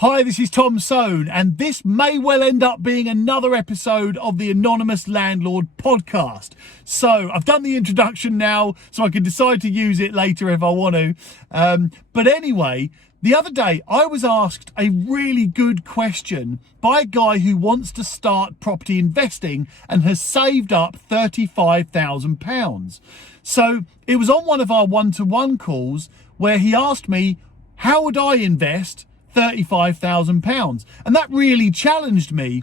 Hi, this is Tom Soane, and this may well end up being another episode of the Anonymous Landlord podcast. So I've done the introduction now, so I can decide to use it later if I want to. But anyway, the other day I was asked a really good question by a guy who wants to start property investing and has saved up £35,000. So it was on one of our one-to-one calls where he asked me, how would I invest £35,000? And that really challenged me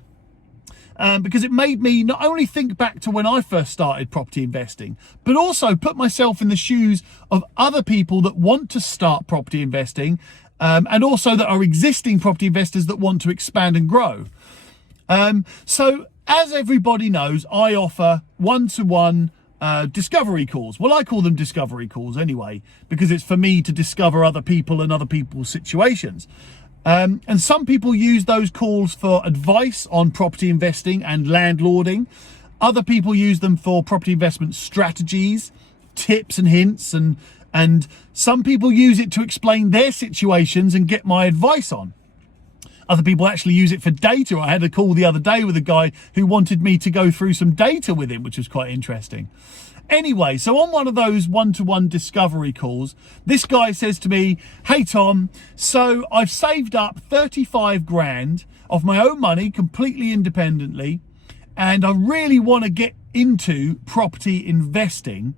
because it made me not only think back to when I first started property investing, but also put myself in the shoes of other people that want to start property investing and also that are existing property investors that want to expand and grow. So as everybody knows, I offer one-to-one discovery calls. Well, I call them discovery calls anyway, because it's for me to discover other people and other people's situations. And some people use those calls for advice on property investing and landlording. Other people use them for property investment strategies, tips and hints, and some people use it to explain their situations and get my advice on. Other people actually use it for data. I had a call the other day with a guy who wanted me to go through some data with him, which was quite interesting. Anyway, so on one of those one-to-one discovery calls, this guy says to me, hey Tom, so I've saved up 35 grand of my own money completely independently, and I really want to get into property investing,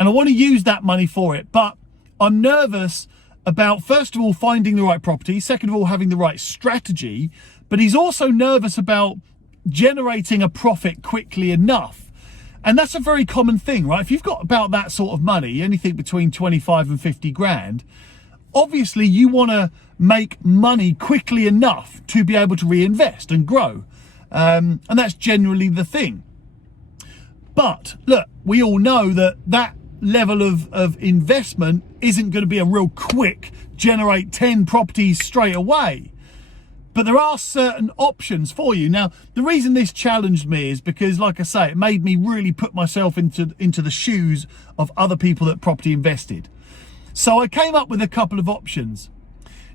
and I want to use that money for it, but I'm nervous about, first of all, finding the right property, second of all, having the right strategy, but he's also nervous about generating a profit quickly enough. And that's a very common thing, right? If you've got about that sort of money, anything between 25 and 50 grand, obviously you want to make money quickly enough to be able to reinvest and grow. And that's generally the thing. But look, we all know that that level of investment isn't going to be a real quick generate 10 properties straight away. But there are certain options for you. Now, the reason this challenged me is because, like I say, it made me really put myself into the shoes of other people that property invested. So I came up with a couple of options.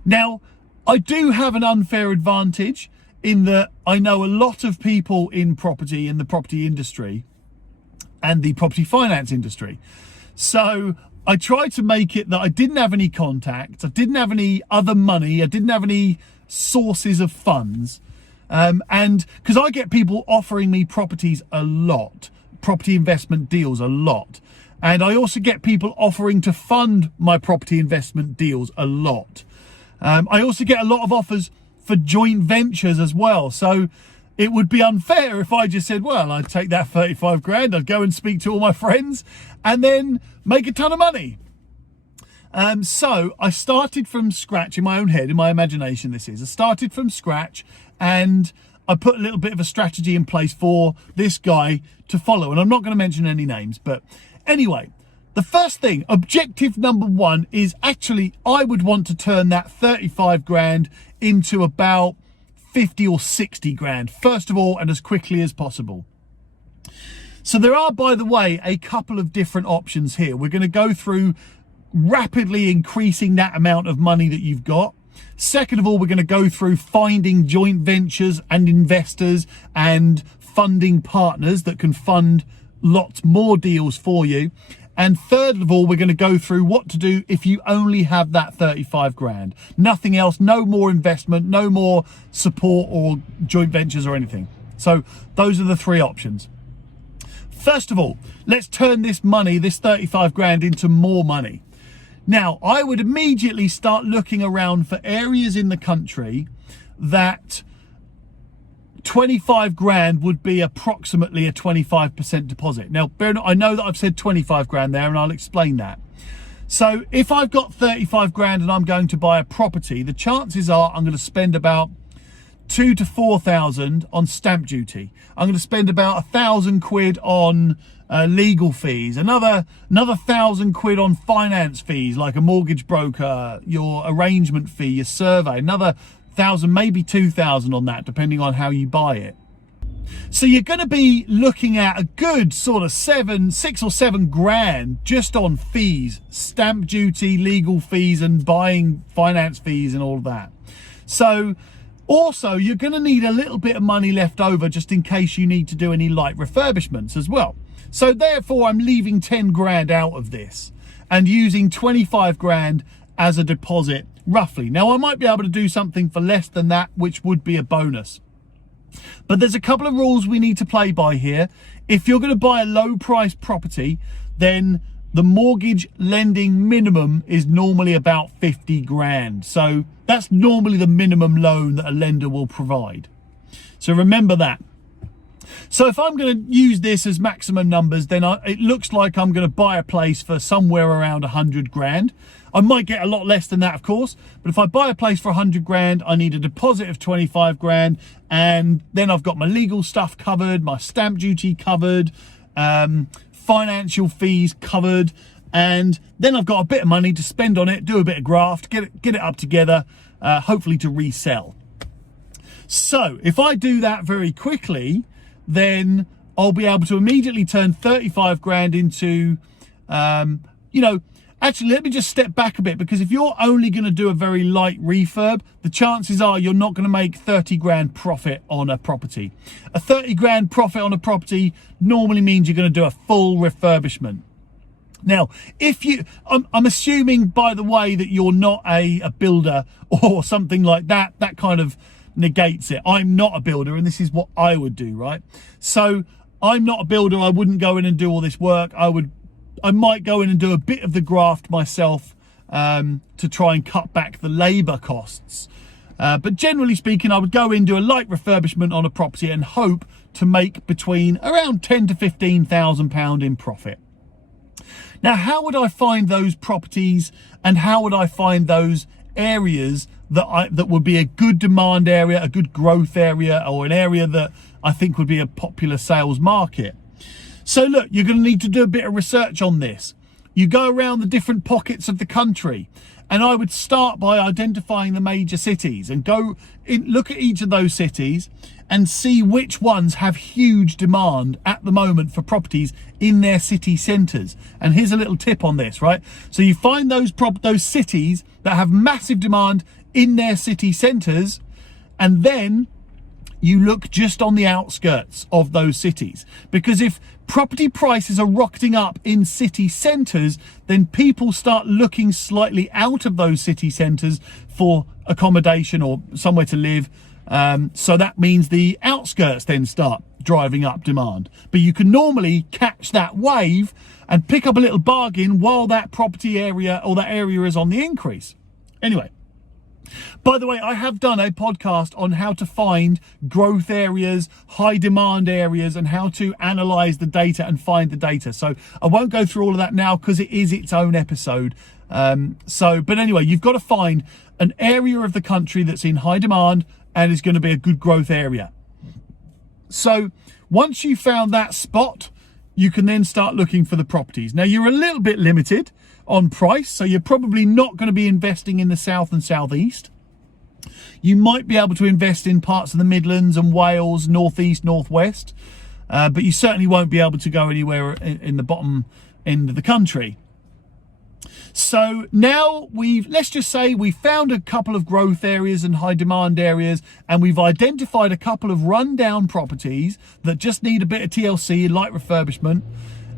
Now, I do have an unfair advantage in that I know a lot of people in property, in the property industry and the property finance industry. So I tried to make it that I didn't have any contacts, I didn't have any other money, I didn't have any sources of funds, and because I get people offering me properties a lot, property investment deals a lot, and I also get people offering to fund my property investment deals a lot. I also get a lot of offers for joint ventures as well, so it would be unfair if I just said, well, I'd take that 35 grand, I'd go and speak to all my friends and then make a ton of money. So I started from scratch in my own head, in my imagination this is. I started from scratch and I put a little bit of a strategy in place for this guy to follow. And I'm not going to mention any names, but anyway, the first thing, objective number one is actually I would want to turn that 35 grand into about 50 or 60 grand, first of all, and as quickly as possible. So there are, by the way, a couple of different options here. We're going to go through rapidly increasing that amount of money that you've got. Second of all, we're going to go through finding joint ventures and investors and funding partners that can fund lots more deals for you. And third of all, we're going to go through what to do if you only have that 35 grand. Nothing else, no more investment, no more support or joint ventures or anything. So those are the three options. First of all, let's turn this money, this 35 grand, into more money. Now, I would immediately start looking around for areas in the country that 25 grand would be approximately a 25% deposit. Now, I know that I've said 25 grand there and I'll explain that. So if I've got 35 grand and I'm going to buy a property, the chances are I'm going to spend about 2,000 to 4,000 on stamp duty. I'm going to spend about 1,000 quid on legal fees, another 1,000 quid on finance fees like a mortgage broker, your arrangement fee, your survey, another 1,000, maybe 2,000 on that, depending on how you buy it. So you're going to be looking at a good sort of 6 or 7 grand just on fees, stamp duty, legal fees, and buying finance fees and all of that. So also you're going to need a little bit of money left over just in case you need to do any light refurbishments as well. So therefore I'm leaving 10 grand out of this and using 25 grand as a deposit roughly. Now I might be able to do something for less than that, which would be a bonus. But there's a couple of rules we need to play by here. If you're going to buy a low price property, then the mortgage lending minimum is normally about 50 grand. So that's normally the minimum loan that a lender will provide. So remember that. So if I'm going to use this as maximum numbers, then it looks like I'm going to buy a place for somewhere around 100 grand. I might get a lot less than that, of course, but if I buy a place for 100 grand, I need a deposit of 25 grand, and then I've got my legal stuff covered, my stamp duty covered, financial fees covered, and then I've got a bit of money to spend on it, do a bit of graft, get it up together, hopefully to resell. So if I do that very quickly, then I'll be able to immediately turn 35 grand into, actually, let me just step back a bit, because if you're only going to do a very light refurb, the chances are you're not going to make 30 grand profit on a property. A 30 grand profit on a property normally means you're going to do a full refurbishment. Now, I'm assuming, by the way, that you're not a builder or something like that. That kind of negates it. I'm not a builder, and this is what I would do, right? So I'm not a builder. I wouldn't go in and do all this work. I might go in and do a bit of the graft myself to try and cut back the labour costs. But generally speaking, I would go in, do a light refurbishment on a property and hope to make between around 10 to 15,000 pound in profit. Now, how would I find those properties, and how would I find those areas that would be a good demand area, a good growth area, or an area that I think would be a popular sales market? So look, you're going to need to do a bit of research on this. You go around the different pockets of the country, and I would start by identifying the major cities and look at each of those cities and see which ones have huge demand at the moment for properties in their city centres. And here's a little tip on this, right? So you find those cities that have massive demand in their city centres, and then you look just on the outskirts of those cities. Because if property prices are rocketing up in city centres, then people start looking slightly out of those city centres for accommodation or somewhere to live. So that means the outskirts then start driving up demand. But you can normally catch that wave and pick up a little bargain while that property area or that area is on the increase. Anyway, by the way, I have done a podcast on how to find growth areas, high demand areas, and how to analyze the data and find the data. So I won't go through all of that now because it is its own episode. But anyway, you've got to find an area of the country that's in high demand and is going to be a good growth area. So once you've found that spot, you can then start looking for the properties. Now, you're a little bit limited on price, so you're probably not going to be investing in the south and southeast. You might be able to invest in parts of the Midlands and Wales, northeast, northwest, but you certainly won't be able to go anywhere in the bottom end of the country. So now let's just say we found a couple of growth areas and high demand areas, and we've identified a couple of rundown properties that just need a bit of TLC, light refurbishment,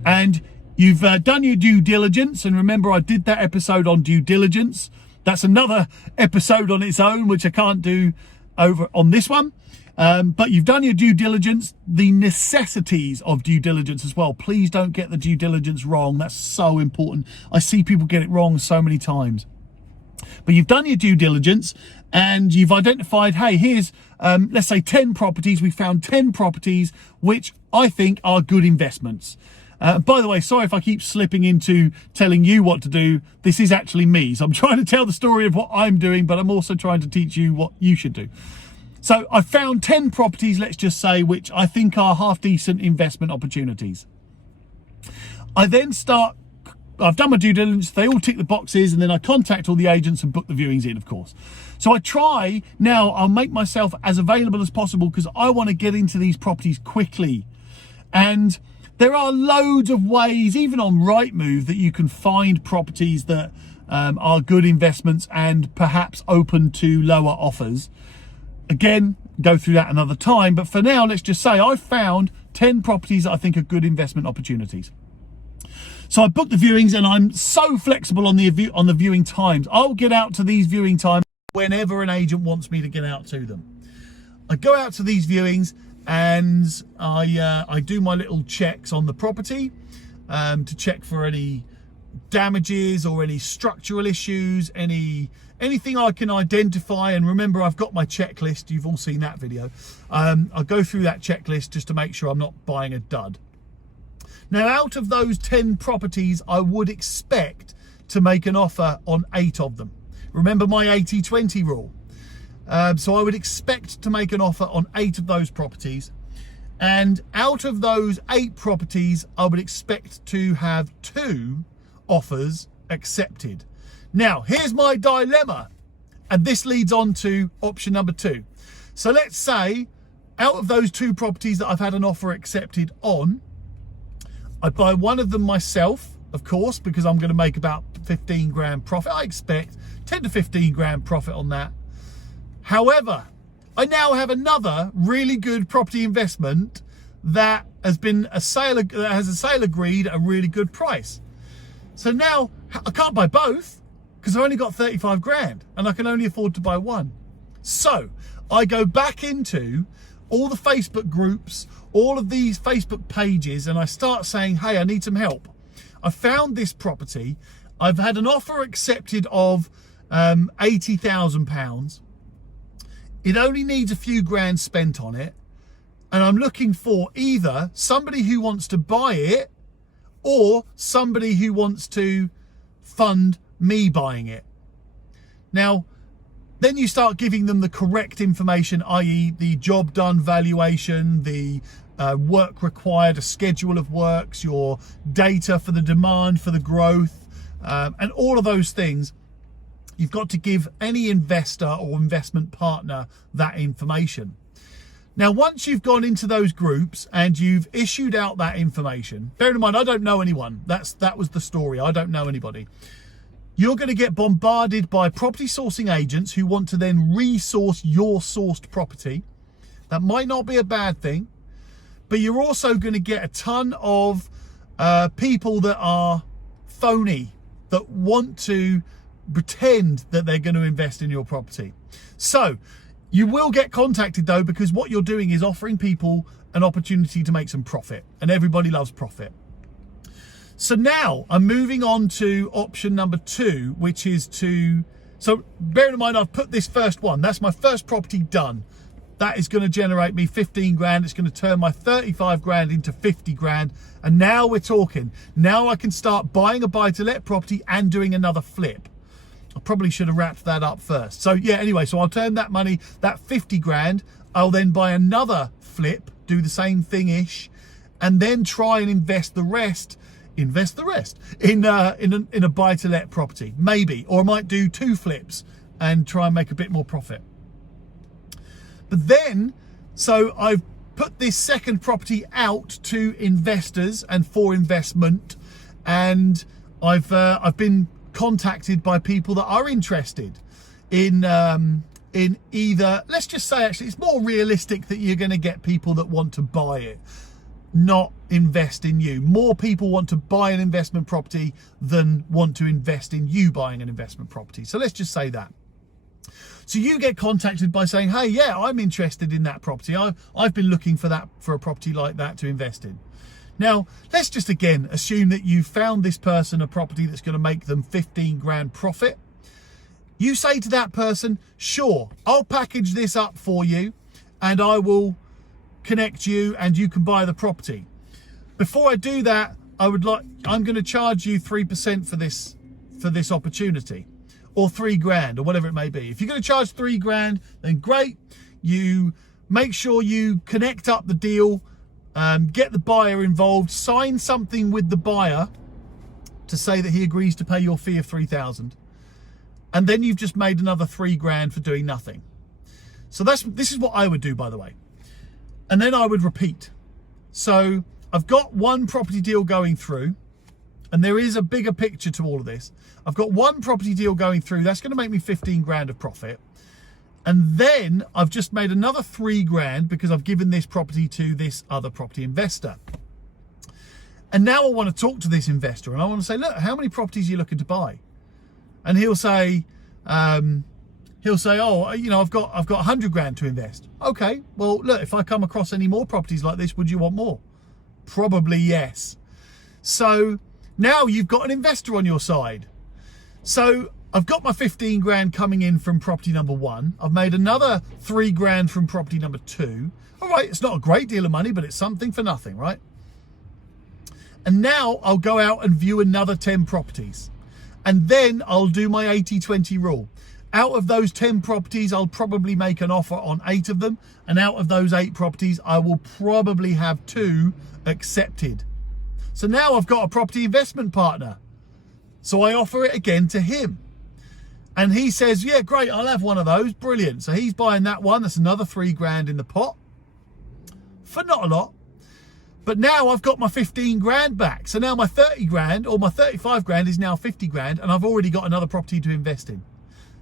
and you've done your due diligence. And remember, I did that episode on due diligence. That's another episode on its own, which I can't do over on this one. But you've done your due diligence, the necessities of due diligence as well. Please don't get the due diligence wrong. That's so important. I see people get it wrong so many times. But you've done your due diligence and you've identified, hey, here's, let's say 10 properties. We found 10 properties, which I think are good investments. By the way, sorry if I keep slipping into telling you what to do. This is actually me. So I'm trying to tell the story of what I'm doing, but I'm also trying to teach you what you should do. So I found 10 properties, let's just say, which I think are half decent investment opportunities. I then I've done my due diligence, they all tick the boxes, and then I contact all the agents and book the viewings in, of course. So I'll make myself as available as possible because I want to get into these properties quickly. And there are loads of ways, even on Rightmove, that you can find properties that are good investments and perhaps open to lower offers. Again, go through that another time, but for now, let's just say I've found 10 properties that I think are good investment opportunities. So I booked the viewings, and I'm so flexible on the viewing times. I'll get out to these viewing times whenever an agent wants me to get out to them. I go out to these viewings, and I do my little checks on the property to check for any damages or any structural issues, anything I can identify. And remember, I've got my checklist. You've all seen that video. I'll go through that checklist just to make sure I'm not buying a dud. Now, out of those 10 properties, I would expect to make an offer on 8 of them. Remember my 80-20 rule. So I would expect to make an offer on 8 of those properties. And out of those 8 properties, I would expect to have 2 offers accepted. Now, here's my dilemma, and this leads on to option number 2. So let's say out of those 2 properties that I've had an offer accepted on, I buy one of them myself, of course, because I'm going to make about 15 grand profit. I expect 10 to 15 grand profit on that. However, I now have another really good property investment that has a sale agreed at a really good price. So now I can't buy both because I've only got 35 grand and I can only afford to buy one. So I go back into all the Facebook groups, all of these Facebook pages, and I start saying, hey, I need some help. I found this property. I've had an offer accepted of £80,000. It only needs a few grand spent on it. And I'm looking for either somebody who wants to buy it or somebody who wants to fund me buying it. Now, then you start giving them the correct information, i.e. the job done valuation, the work required, a schedule of works, your data for the demand, for the growth, and all of those things. You've got to give any investor or investment partner that information. Now, once you've gone into those groups and you've issued out that information, bear in mind, I don't know anyone. That was the story. I don't know anybody. You're going to get bombarded by property sourcing agents who want to then resource your sourced property. That might not be a bad thing, but you're also going to get a ton of people that are phony, that want to pretend that they're going to invest in your property. So you will get contacted though, because what you're doing is offering people an opportunity to make some profit, and everybody loves profit. So now I'm moving on to option number 2, which is so bearing in mind, I've put this first one, that's my first property done. That is going to generate me 15 grand. It's going to turn my 35 grand into 50 grand. And now we're talking. Now I can start buying a buy-to-let property and doing another flip. I probably should have wrapped that up first. So yeah, anyway, so I'll turn that money, that 50 grand, I'll then buy another flip, do the same thing-ish, and then try and invest the rest in a buy-to-let property, maybe. Or I might do 2 flips and try and make a bit more profit. But then, so I've put this second property out to investors and for investment, and I've been contacted by people that are interested in either, let's just say, actually it's more realistic that you're going to get people that want to buy it, not invest in you. More people want to buy an investment property than want to invest in you buying an investment property. So let's just say that. So you get contacted by saying, hey, yeah, I'm interested in that property. I've been looking for a property like that to invest in. Now, let's just again assume that you found this person a property that's going to make them 15 grand profit. You say to that person, sure, I'll package this up for you and I will connect you and you can buy the property. Before I do that, I'm going to charge you 3% for this opportunity, or 3 grand, or whatever it may be. If you're going to charge 3 grand, then great. You make sure you connect up the deal, get the buyer involved, sign something with the buyer to say that he agrees to pay your fee of 3,000. And then you've just made another 3 grand for doing nothing. So this is what I would do, by the way. And then I would repeat. So I've got one property deal going through. And there is a bigger picture to all of this. I've got one property deal going through. That's going to make me 15 grand of profit. And then I've just made another 3 grand because I've given this property to this other property investor. And now I want to talk to this investor and I want to say, look, how many properties are you looking to buy? And he'll say, oh, you know, I've got 100 grand to invest. Okay, well, look, if I come across any more properties like this, would you want more? Probably yes. So now you've got an investor on your side. So I've got my 15 grand coming in from property number 1. I've made another 3 grand from property number 2. All right, it's not a great deal of money, but it's something for nothing, right? And now I'll go out and view another 10 properties. And then I'll do my 80-20 rule. Out of those 10 properties, I'll probably make an offer on 8 of them. And out of those 8 properties, I will probably have 2 accepted. So now I've got a property investment partner. So I offer it again to him. And he says, yeah, great, I'll have one of those. Brilliant. So he's buying that one. That's another 3 grand in the pot. For not a lot. But now I've got my 15 grand back. So now my 30 grand or my 35 grand is now 50 grand. And I've already got another property to invest in.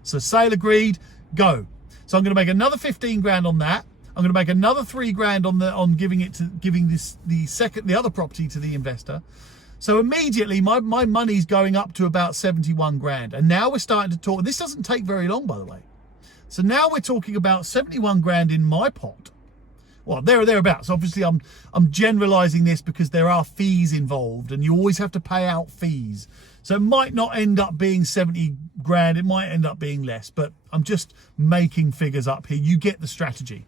So sale agreed, go. So I'm going to make another 15 grand on that. I'm going to make another 3 grand on giving the other property to the investor. So immediately my money's going up to about 71 grand. And now we're starting to talk. This doesn't take very long, by the way. So now we're talking about 71 grand in my pot. Well, there or thereabouts. Obviously, I'm generalizing this because there are fees involved and you always have to pay out fees. So it might not end up being 70 grand. It might end up being less, but I'm just making figures up here. You get the strategy.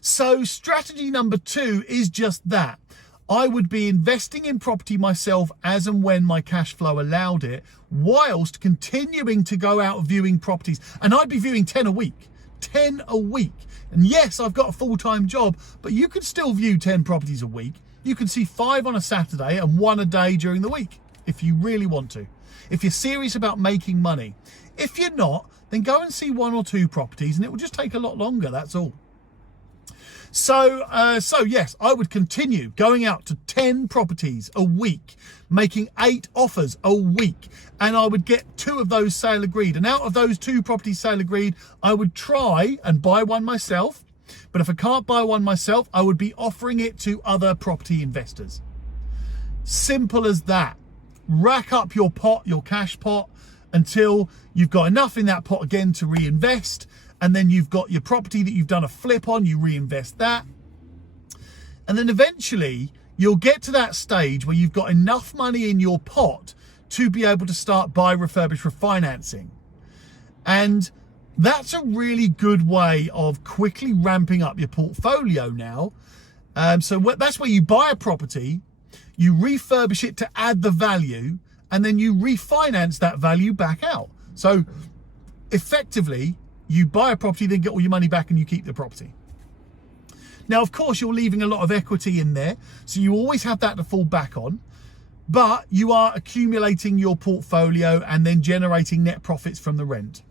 So strategy number 2 is just that. I would be investing in property myself as and when my cash flow allowed it, whilst continuing to go out viewing properties. And I'd be viewing 10 a week. 10 a week. And yes, I've got a full-time job, but you could still view 10 properties a week. You can see 5 on a Saturday and 1 a day during the week, if you really want to. If you're serious about making money. If you're not, then go and see 1 or 2 properties and it will just take a lot longer, that's all. So yes, I would continue going out to 10 properties a week, making 8 offers a week, and I would get 2 of those sale agreed. And out of those 2 properties sale agreed, I would try and buy one myself. But if I can't buy one myself, I would be offering it to other property investors. Simple as that. Rack up your pot, your cash pot, until you've got enough in that pot again to reinvest. And then you've got your property that you've done a flip on, you reinvest that. And then eventually you'll get to that stage where you've got enough money in your pot to be able to start buy, refurbish, refinancing. And that's a really good way of quickly ramping up your portfolio now. So that's where you buy a property, you refurbish it to add the value, and then you refinance that value back out. So effectively, you buy a property, then get all your money back and you keep the property. Now, of course, you're leaving a lot of equity in there, so you always have that to fall back on, but you are accumulating your portfolio and then generating net profits from the rent.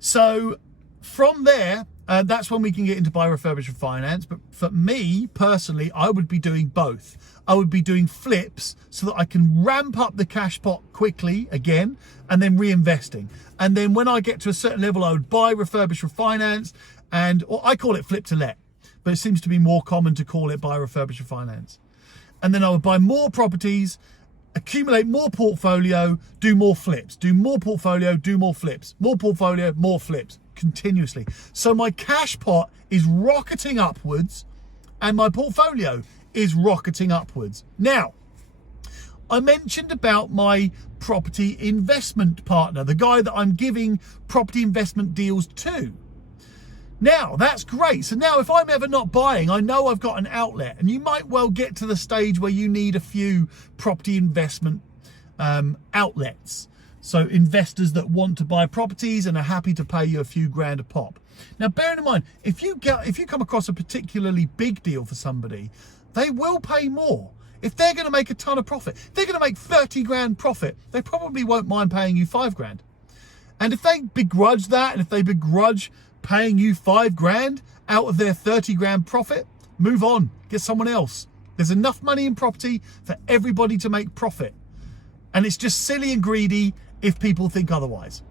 So from there, that's when we can get into buy, refurbish, and finance. But for me personally, I would be doing both. I would be doing flips so that I can ramp up the cash pot quickly again and then reinvesting. And then when I get to a certain level, I would buy, refurbish, refinance, or I call it flip to let, but it seems to be more common to call it buy, refurbish, refinance. And then I would buy more properties, accumulate more portfolio, do more flips, do more portfolio, do more flips, more portfolio, more flips, continuously. So my cash pot is rocketing upwards and my portfolio is rocketing upwards. Now, I mentioned about my property investment partner, the guy that I'm giving property investment deals to. Now, that's great. So now if I'm ever not buying, I know I've got an outlet, and you might well get to the stage where you need a few property investment outlets. So investors that want to buy properties and are happy to pay you a few grand a pop. Now, bearing in mind, if you come across a particularly big deal for somebody, they will pay more. If they're going to make a ton of profit, if they're going to make 30 grand profit, they probably won't mind paying you 5 grand. And if they begrudge that, and if they begrudge paying you 5 grand out of their 30 grand profit, move on, get someone else. There's enough money in property for everybody to make profit. And it's just silly and greedy if people think otherwise.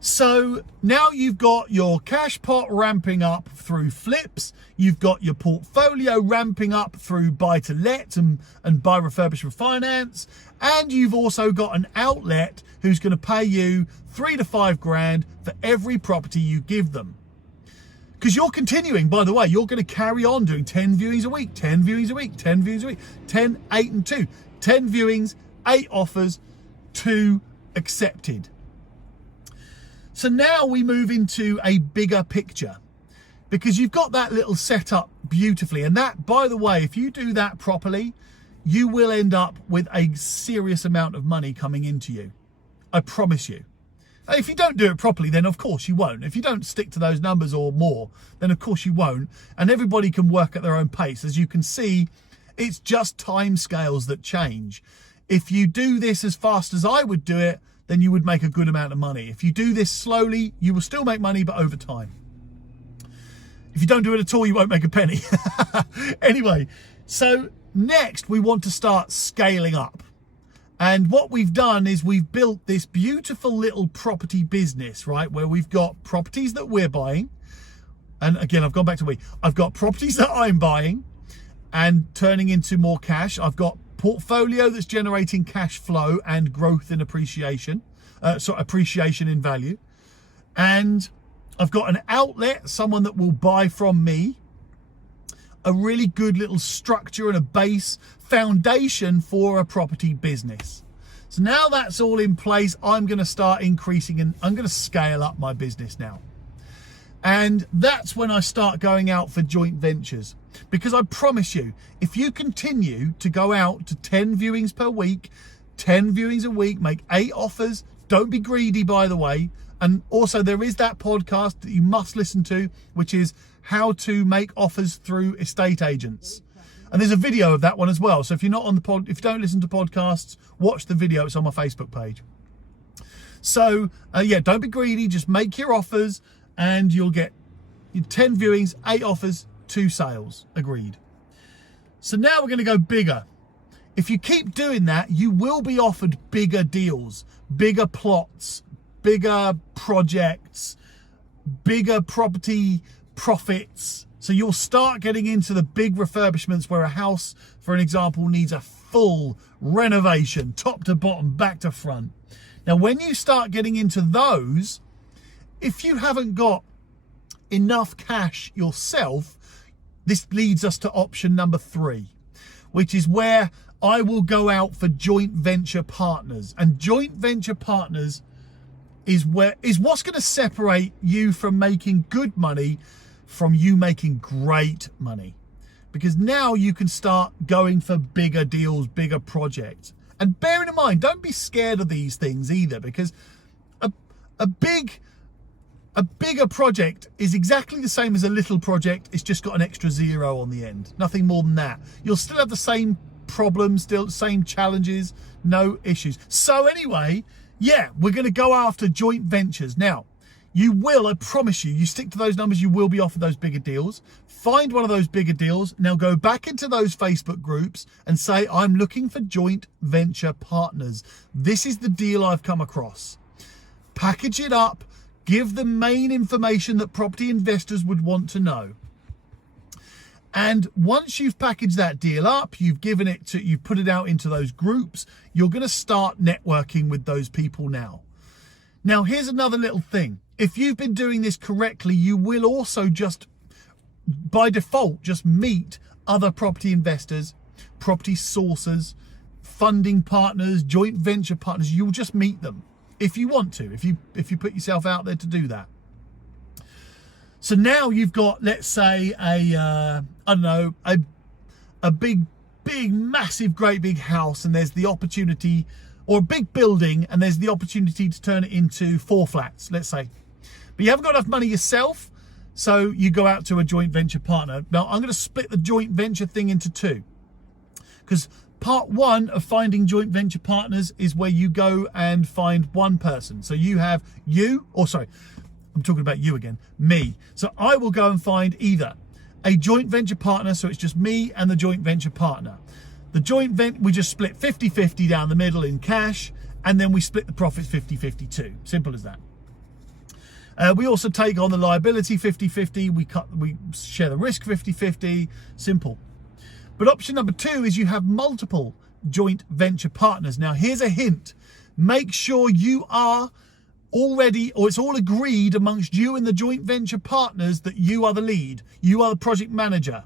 So now you've got your cash pot ramping up through flips. You've got your portfolio ramping up through buy to let and buy refurbishment finance. And you've also got an outlet who's going to pay you 3 to 5 grand for every property you give them. Because you're continuing, by the way, you're going to carry on doing 10 viewings a week, 10 viewings a week, 10 viewings a week, 10, 8 and 2, 10 viewings, 8 offers, 2 accepted. So now we move into a bigger picture, because you've got that little setup beautifully. And that, by the way, if you do that properly, you will end up with a serious amount of money coming into you. I promise you. If you don't do it properly, then of course you won't. If you don't stick to those numbers or more, then of course you won't. And everybody can work at their own pace. As you can see, it's just time scales that change. If you do this as fast as I would do it, then you would make a good amount of money. If you do this slowly, you will still make money, but over time. If you don't do it at all, you won't make a penny. Anyway, so next we want to start scaling up. And what we've done is we've built this beautiful little property business, right? Where we've got properties that we're buying. And again, I've gone back to I've got properties that I'm buying and turning into more cash. I've got portfolio that's generating cash flow and growth in appreciation, appreciation in value. And I've got an outlet, someone that will buy from me, a really good little structure and a base foundation for a property business. So now that's all in place, I'm going to start increasing and I'm going to scale up my business now. And that's when I start going out for joint ventures. Because I promise you, if you continue to go out to 10 viewings per week, 10 viewings a week, make 8 offers, don't be greedy, by the way. And also there is that podcast that you must listen to, which is how to make offers through estate agents. And there's a video of that one as well. So if you're not on the if you don't listen to podcasts, watch the video. It's on my Facebook page. So yeah, don't be greedy. Just make your offers and you'll get 10 viewings, 8 offers, 2 sales. Agreed. So now we're going to go bigger. If you keep doing that, you will be offered bigger deals, bigger plots, bigger projects, bigger property profits. So you'll start getting into the big refurbishments where a house, for an example, needs a full renovation, top to bottom, back to front. Now, when you start getting into those, if you haven't got enough cash yourself, this leads us to option number 3, which is where I will go out for joint venture partners. And joint venture partners is what's going to separate you from making good money from you making great money. Because now you can start going for bigger deals, bigger projects. And bearing in mind, don't be scared of these things either, because a bigger project is exactly the same as a little project. It's just got an extra 0 on the end. Nothing more than that. You'll still have the same problems, still same challenges, no issues. So anyway, yeah, we're going to go after joint ventures. Now, you will, I promise you stick to those numbers, you will be offered those bigger deals. Find one of those bigger deals. Now go back into those Facebook groups and say, I'm looking for joint venture partners. This is the deal I've come across. Package it up. Give the main information that property investors would want to know. And once you've packaged that deal up, you've put it out into those groups, you're going to start networking with those people now. Now, here's another little thing. If you've been doing this correctly, you will also just, by default, just meet other property investors, property sourcers, funding partners, joint venture partners. You'll just meet them if you want to, if you put yourself out there to do that. So now you've got, let's say, a big, massive, great big house, and there's the opportunity, or a big building, and there's the opportunity to turn it into 4 flats, let's say. But you haven't got enough money yourself, so you go out to a joint venture partner. Now, I'm going to split the joint venture thing into 2. Because part 1 of finding joint venture partners is where you go and find one person. So you have I'm talking about you again, me. So I will go and find either a joint venture partner, so it's just me and the joint venture partner. The joint venture, we just split 50-50 down the middle in cash, and then we split the profits 50-50 too. Simple as that. We also take on the liability 50-50. We share the risk 50-50. Simple. But option number 2 is you have multiple joint venture partners. Now, here's a hint. Make sure you are already, or it's all agreed amongst you and the joint venture partners, that you are the lead. You are the project manager,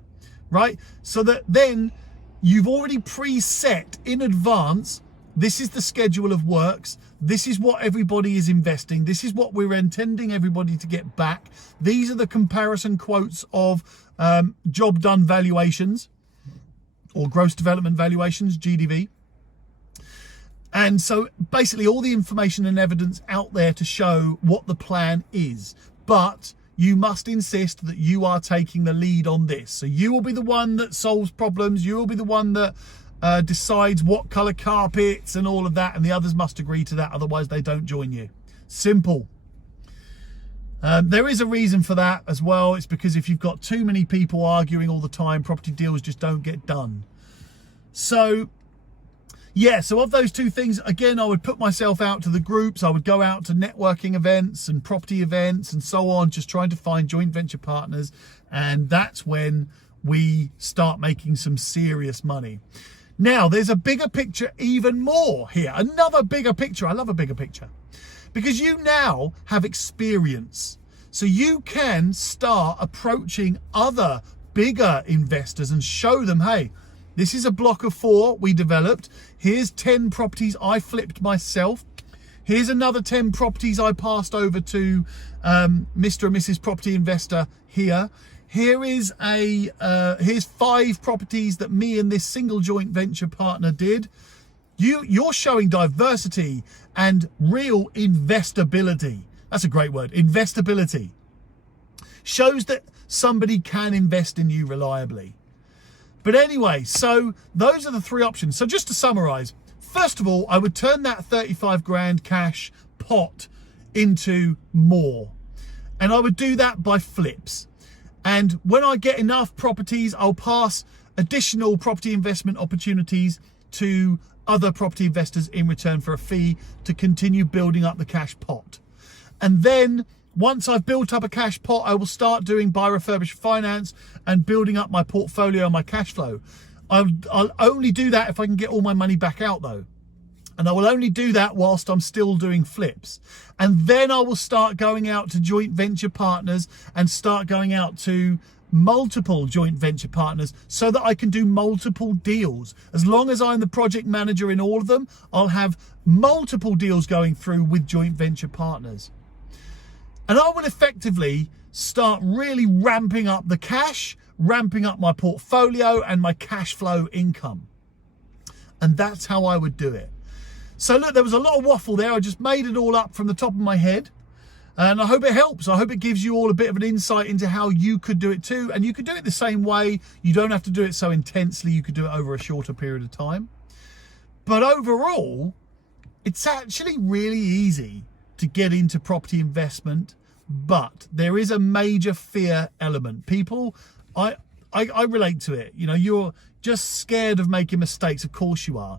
right? So that then you've already preset in advance, this is the schedule of works. This is what everybody is investing. This is what we're intending everybody to get back. These are the comparison quotes of job done valuations, or gross development valuations, GDV. And so basically all the information and evidence out there to show what the plan is. But you must insist that you are taking the lead on this. So you will be the one that solves problems. You will be the one that decides what colour carpets and all of that. And the others must agree to that. Otherwise they don't join you. Simple. There is a reason for that as well. It's because if you've got too many people arguing all the time, property deals just don't get done. So yeah, so of those two things, again, I would put myself out to the groups. I would go out to networking events and property events and so on, just trying to find joint venture partners. And that's when we start making some serious money. Now, there's a bigger picture even more here. Another bigger picture. I love a bigger picture. Because you now have experience. So you can start approaching other bigger investors and show them, hey, this is a block of 4 we developed. Here's 10 properties I flipped myself. Here's another 10 properties I passed over to Mr. and Mrs. Property Investor here. Here's 5 properties that me and this single joint venture partner did. You're showing diversity and real investability. That's a great word, investability. Shows that somebody can invest in you reliably. But anyway, so those are the 3 options. So just to summarize, first of all, I would turn that 35 grand cash pot into more. And I would do that by flips. And when I get enough properties, I'll pass additional property investment opportunities to other property investors in return for a fee to continue building up the cash pot. And then once I've built up a cash pot, I will start doing buy, refurbish, finance and building up my portfolio and my cash flow. I'll only do that if I can get all my money back out though. And I will only do that whilst I'm still doing flips. And then I will start going out to joint venture partners and start going out to multiple joint venture partners so that I can do multiple deals. As long as I'm the project manager in all of them, I'll have multiple deals going through with joint venture partners. And I will effectively start really ramping up the cash, ramping up my portfolio and my cash flow income. And that's how I would do it. So look, there was a lot of waffle there. I just made it all up from the top of my head. And I hope it helps. I hope it gives you all a bit of an insight into how you could do it too. And you could do it the same way. You don't have to do it so intensely. You could do it over a shorter period of time. But overall, it's actually really easy to get into property investment, but there is a major fear element. People, I relate to it. You know, you're just scared of making mistakes. Of course you are.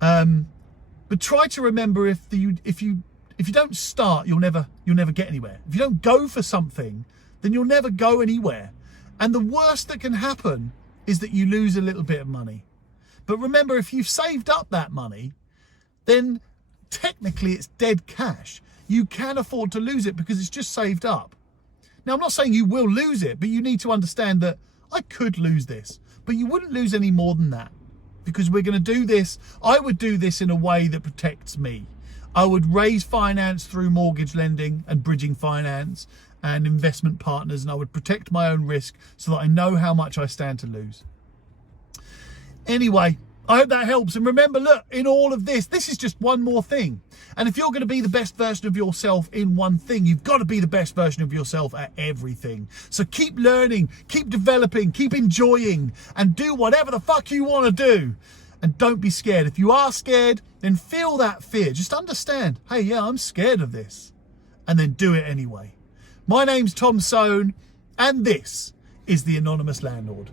But try to remember if you don't start, you'll never get anywhere. If you don't go for something, then you'll never go anywhere. And the worst that can happen is that you lose a little bit of money. But remember, if you've saved up that money, then technically it's dead cash. You can afford to lose it because it's just saved up. Now, I'm not saying you will lose it, but you need to understand that I could lose this, but you wouldn't lose any more than that, because we're going to do this. I would do this in a way that protects me. I would raise finance through mortgage lending and bridging finance and investment partners, and I would protect my own risk so that I know how much I stand to lose. Anyway, I hope that helps. And remember, look, in all of this, this is just one more thing. And if you're going to be the best version of yourself in one thing, you've got to be the best version of yourself at everything. So keep learning, keep developing, keep enjoying, and do whatever the fuck you want to do. And don't be scared. If you are scared, then feel that fear. Just understand, hey, yeah, I'm scared of this. And then do it anyway. My name's Tom Soane, and this is the anonymous landlord.